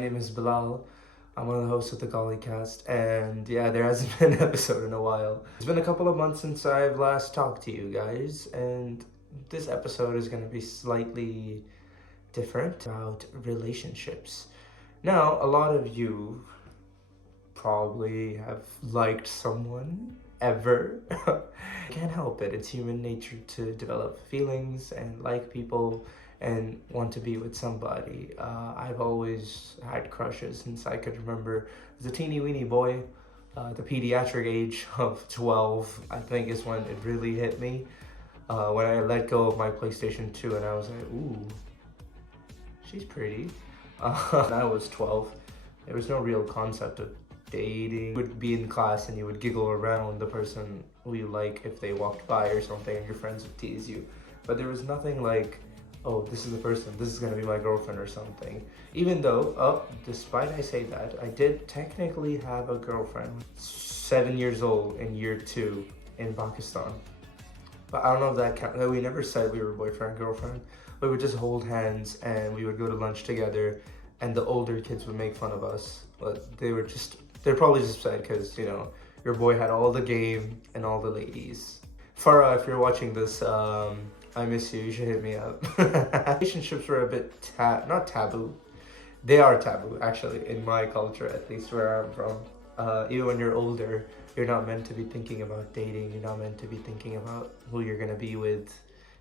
My name is Bilal. I'm one of the hosts of the GoliCast, and yeah, there hasn't been an episode in a while. It's been a couple of months since I've last talked to you guys, and this episode is going to be slightly different about relationships. Now, a lot of you probably have liked someone ever. Can't help it. It's human nature to develop feelings and like people and want to be with somebody. I've always had crushes since I could remember. As a teeny weeny boy, the pediatric age of 12, I think, is when it really hit me. When I let go of my PlayStation 2 and I was like, ooh, she's pretty. When I was 12, there was no real concept of dating. You would be in class and you would giggle around the person who you like if they walked by or something, and your friends would tease you. But there was nothing like, oh, this is the person, this is gonna be my girlfriend or something. Even though, despite I say that, I did technically have a girlfriend, 7 years old in year 2 in Pakistan. But I don't know if that counts. We never said we were boyfriend, girlfriend. We would just hold hands and we would go to lunch together, and the older kids would make fun of us. But they're probably just upset because, you know, your boy had all the game and all the ladies. Farah, if you're watching this, I miss you. You should hit me up. Relationships were a bit not taboo. They are taboo, actually, in my culture, at least where I'm from. Even when you're older, you're not meant to be thinking about dating. You're not meant to be thinking about who you're gonna be with,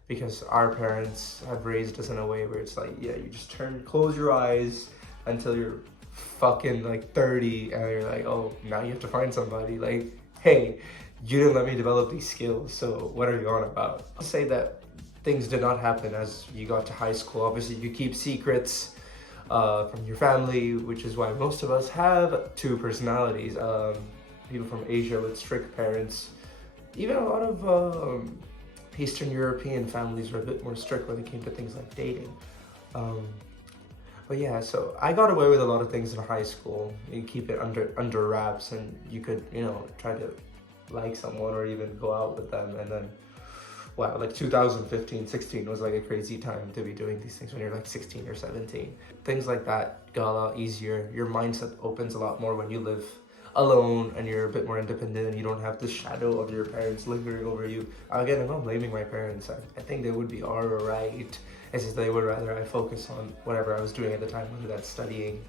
because our parents have raised us in a way where it's like, yeah, you just close your eyes until you're fucking like 30, and you're like, oh, now you have to find somebody. Like, hey, you didn't let me develop these skills, so what are you on about? I'll say that things did not happen as you got to high school. Obviously, you keep secrets from your family, which is why most of us have two personalities. People from Asia with strict parents. Even a lot of Eastern European families were a bit more strict when it came to things like dating. But yeah, so I got away with a lot of things in high school. You keep it under wraps, and you could, you know, try to like someone or even go out with them. And then, wow, like 2015, 16 was like a crazy time to be doing these things when you're like 16 or 17. Things like that got a lot easier. Your mindset opens a lot more when you live alone and you're a bit more independent and you don't have the shadow of your parents lingering over you. Again, I'm not blaming my parents. I think they would be all right. It's just they would rather I focus on whatever I was doing at the time, whether that's studying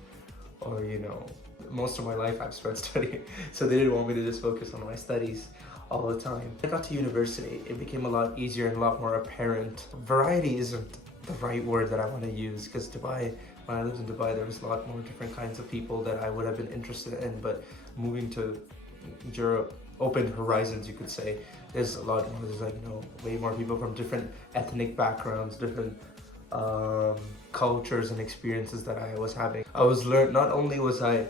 or, you know, most of my life I've spent studying. So they didn't want me to just focus on my studies all the time. When I got to university, it became a lot easier and a lot more apparent. Variety isn't the right word that I want to use, because Dubai, when I lived in Dubai, there was a lot more different kinds of people that I would have been interested in. But moving to Europe opened horizons, you could say. There's a lot more, there's like, you know, way more people from different ethnic backgrounds, different cultures and experiences that I was having. Not only was I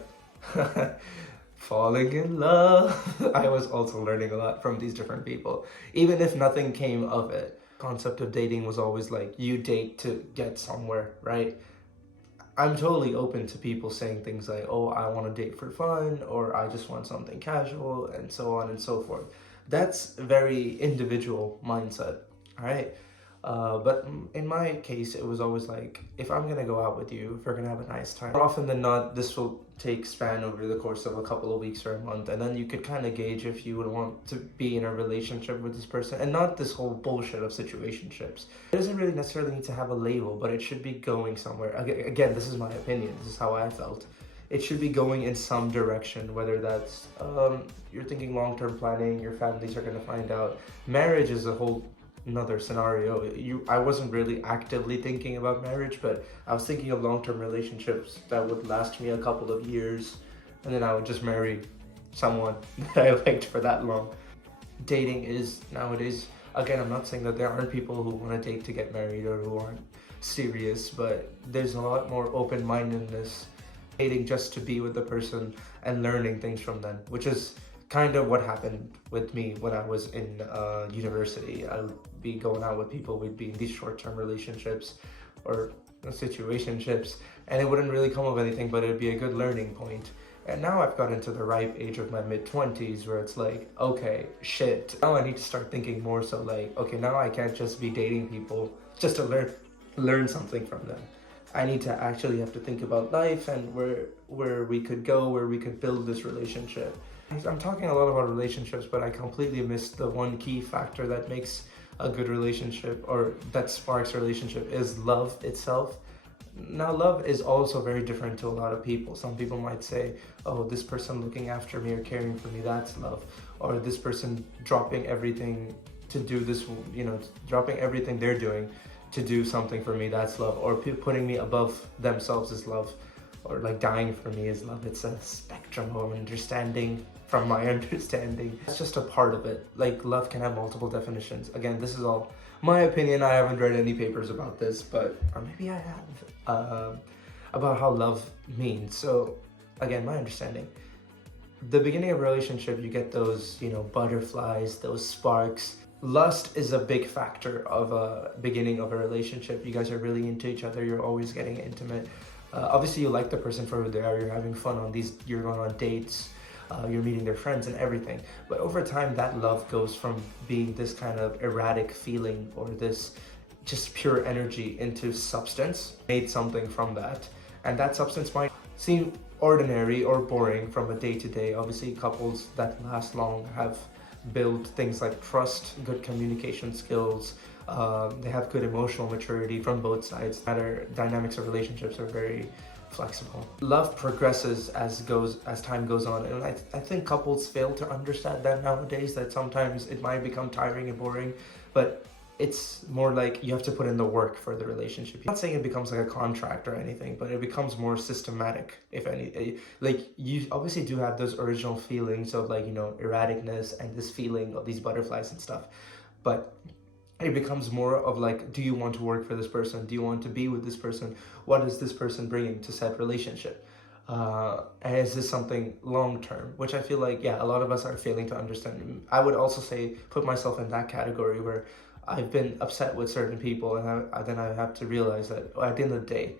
falling in love, I was also learning a lot from these different people, even if nothing came of it. Concept of dating was always like, you date to get somewhere, right? I'm totally open to people saying things like, oh, I want to date for fun, or I just want something casual, and so on and so forth. That's a very individual mindset, all right? But in my case, it was always like, if I'm gonna go out with you, if we're gonna have a nice time, more often than not, this will take span over the course of a couple of weeks or a month, and then you could kind of gauge if you would want to be in a relationship with this person, and not this whole bullshit of situationships. It doesn't really necessarily need to have a label, but it should be going somewhere. Again, this is my opinion, this is how I felt. It should be going in some direction, whether that's, you're thinking long-term planning, your families are gonna find out. Marriage is a whole another scenario. I wasn't really actively thinking about marriage, but I was thinking of long-term relationships that would last me a couple of years, and then I would just marry someone that I liked for that long. Dating is nowadays, again, I'm not saying that there aren't people who want to date to get married or who aren't serious, but there's a lot more open-mindedness dating just to be with the person and learning things from them, which is kind of what happened with me when I was in university. I would be going out with people, we'd be in these short-term relationships or situationships, and it wouldn't really come of anything, but it'd be a good learning point. And now I've got into the ripe age of my mid-20s where it's like, okay, shit, now I need to start thinking more so like, okay, now I can't just be dating people just to learn something from them. I need to actually have to think about life and where we could go, where we could build this relationship. I'm talking a lot about relationships, but I completely missed the one key factor that makes a good relationship, or that sparks a relationship, is love itself. Now, love is also very different to a lot of people. Some people might say, oh, this person looking after me or caring for me, that's love. Or this person dropping everything to do this, dropping everything they're doing to do something for me, that's love. Or putting me above themselves is love. Or like dying for me is love. It's a spectrum of understanding from my understanding. It's just a part of it. Like, love can have multiple definitions. Again, this is all my opinion. I haven't read any papers about this, or maybe I have, about how love means. So again, my understanding. The beginning of a relationship, you get those, butterflies, those sparks. Lust is a big factor of a beginning of a relationship. You guys are really into each other. You're always getting intimate. Obviously, you like the person for who they are. You're having fun you're going on dates. You're meeting their friends and everything. But over time, that love goes from being this kind of erratic feeling or this just pure energy into substance. Made something from that. And that substance might seem ordinary or boring from a day-to-day. Obviously, couples that last long have built things like trust, good communication skills. They have good emotional maturity from both sides. Dynamics of relationships are very flexible. Love progresses as time goes on, and I think couples fail to understand that nowadays, that sometimes it might become tiring and boring, but it's more like you have to put in the work for the relationship. I'm not saying it becomes like a contract or anything, but it becomes more systematic, if any. Like, you obviously do have those original feelings of erraticness and this feeling of these butterflies and stuff, but it becomes more of like, do you want to work for this person? Do you want to be with this person? What is this person bringing to said relationship? And is this something long-term? Which I feel like, a lot of us are failing to understand. I would also say, put myself in that category where I've been upset with certain people, and then I have to realize that at the end of the day,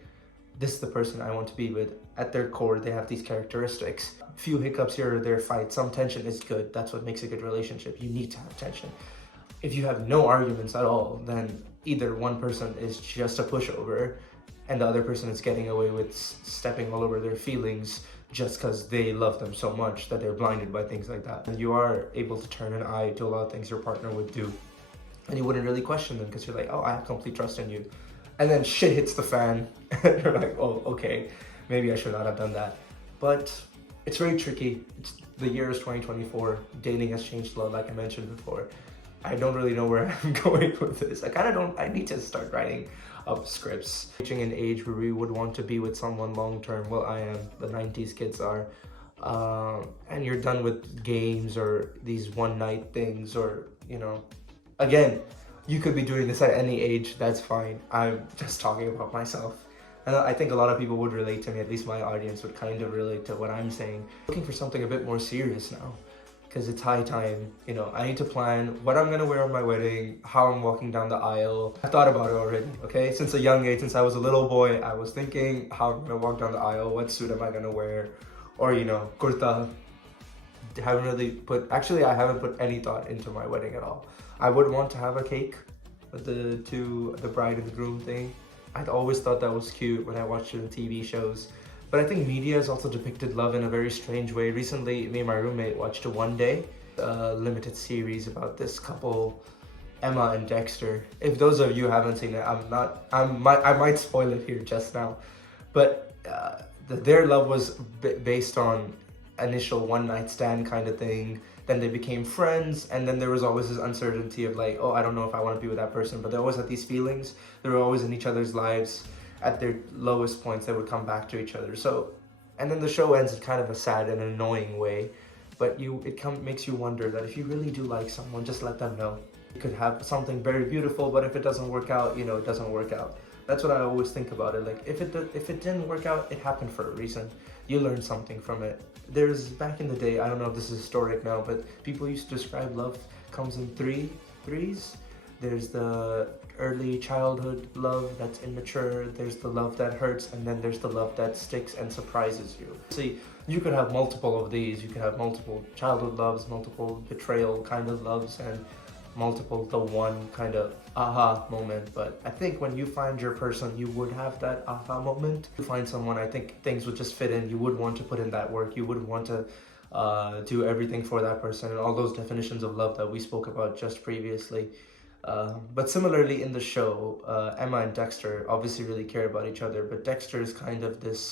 this is the person I want to be with. At their core, they have these characteristics. Few hiccups here or there, fights, some tension is good. That's what makes a good relationship. You need to have tension. If you have no arguments at all, then either one person is just a pushover and the other person is getting away with stepping all over their feelings just because they love them so much that they're blinded by things like that. And you are able to turn an eye to a lot of things your partner would do, and you wouldn't really question them because you're like, oh, I have complete trust in you. And then shit hits the fan and you're like, oh, okay, maybe I should not have done that. But it's very tricky. The year is 2024. Dating has changed a lot, like I mentioned before. I don't really know where I'm going with this. I need to start writing up scripts. Reaching an age where we would want to be with someone long term. Well, I am. The 90s kids are. And you're done with games or these one night things, or, again, you could be doing this at any age. That's fine. I'm just talking about myself. And I think a lot of people would relate to me, at least my audience would kind of relate to what I'm saying. Looking for something a bit more serious now, because it's high time. I need to plan what I'm gonna wear on my wedding, how I'm walking down the aisle. I've thought about it already, okay? Since a young age, since I was a little boy, I was thinking how I'm gonna walk down the aisle, what suit am I gonna wear, or, kurta. I haven't put any thought into my wedding at all. I would want to have a cake with the bride and the groom thing. I'd always thought that was cute when I watched it in TV shows. But I think media has also depicted love in a very strange way. Recently, me and my roommate watched One Day, a limited series about this couple, Emma and Dexter. If those of you haven't seen it, I might spoil it here just now. But their love was based on initial one night stand kind of thing. Then they became friends, and then there was always this uncertainty of like, oh, I don't know if I want to be with that person. But they always had these feelings. They were always in each other's lives. At their lowest points, they would come back to each other. So, and then the show ends in kind of a sad and annoying way, but it makes you wonder that if you really do like someone, just let them know. You could have something very beautiful, but if it doesn't work out, it doesn't work out. That's what I always think about it. Like, if it didn't work out, it happened for a reason. You learned something from it. Back in the day, I don't know if this is historic now, but people used to describe love comes in threes. There's the early childhood love that's immature, there's the love that hurts, and then there's the love that sticks and surprises you. See, you could have multiple of these. You could have multiple childhood loves, multiple betrayal kind of loves, and multiple, the one kind of aha moment. But I think when you find your person, you would have that aha moment. You find someone, I think things would just fit in. You would want to put in that work. You would want to do everything for that person, and all those definitions of love that we spoke about just previously. But similarly in the show, Emma and Dexter obviously really care about each other, but Dexter is kind of this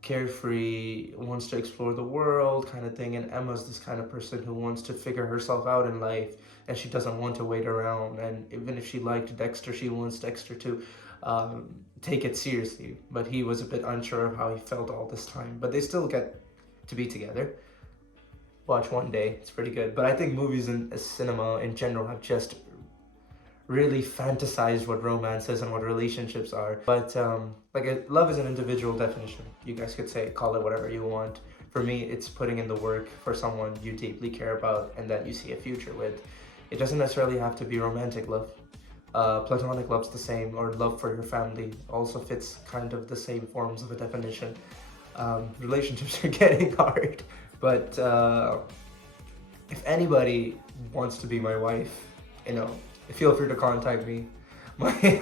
carefree, wants to explore the world kind of thing, and Emma's this kind of person who wants to figure herself out in life, and she doesn't want to wait around. And even if she liked Dexter, she wants Dexter to take it seriously, but he was a bit unsure of how he felt all this time. But they still get to be together. Watch one day, it's pretty good. But I think movies and cinema in general have just really fantasized what romance is and what relationships are. But love is an individual definition. You guys could call it whatever you want. For me, it's putting in the work for someone you deeply care about and that you see a future with. It doesn't necessarily have to be romantic love. Platonic love's the same, or love for your family also fits kind of the same forms of a definition. Relationships are getting hard, but if anybody wants to be my wife, feel free to contact me.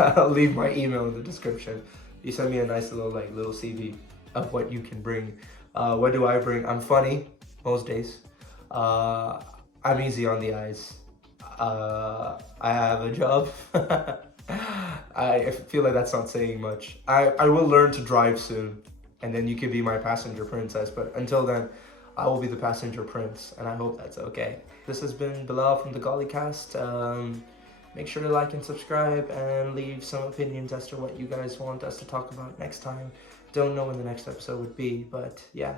I'll leave my email in the description. You send me a nice little CV of what you can bring. What do I bring? I'm funny most days. I'm easy on the eyes. I have a job. I feel like that's not saying much. I will learn to drive soon, and then you can be my passenger princess. But until then, I will be the passenger prince, and I hope that's okay. This has been Bilal from the GoliCast. Make sure to like and subscribe and leave some opinions as to what you guys want us to talk about next time. Don't know when the next episode would be, but yeah.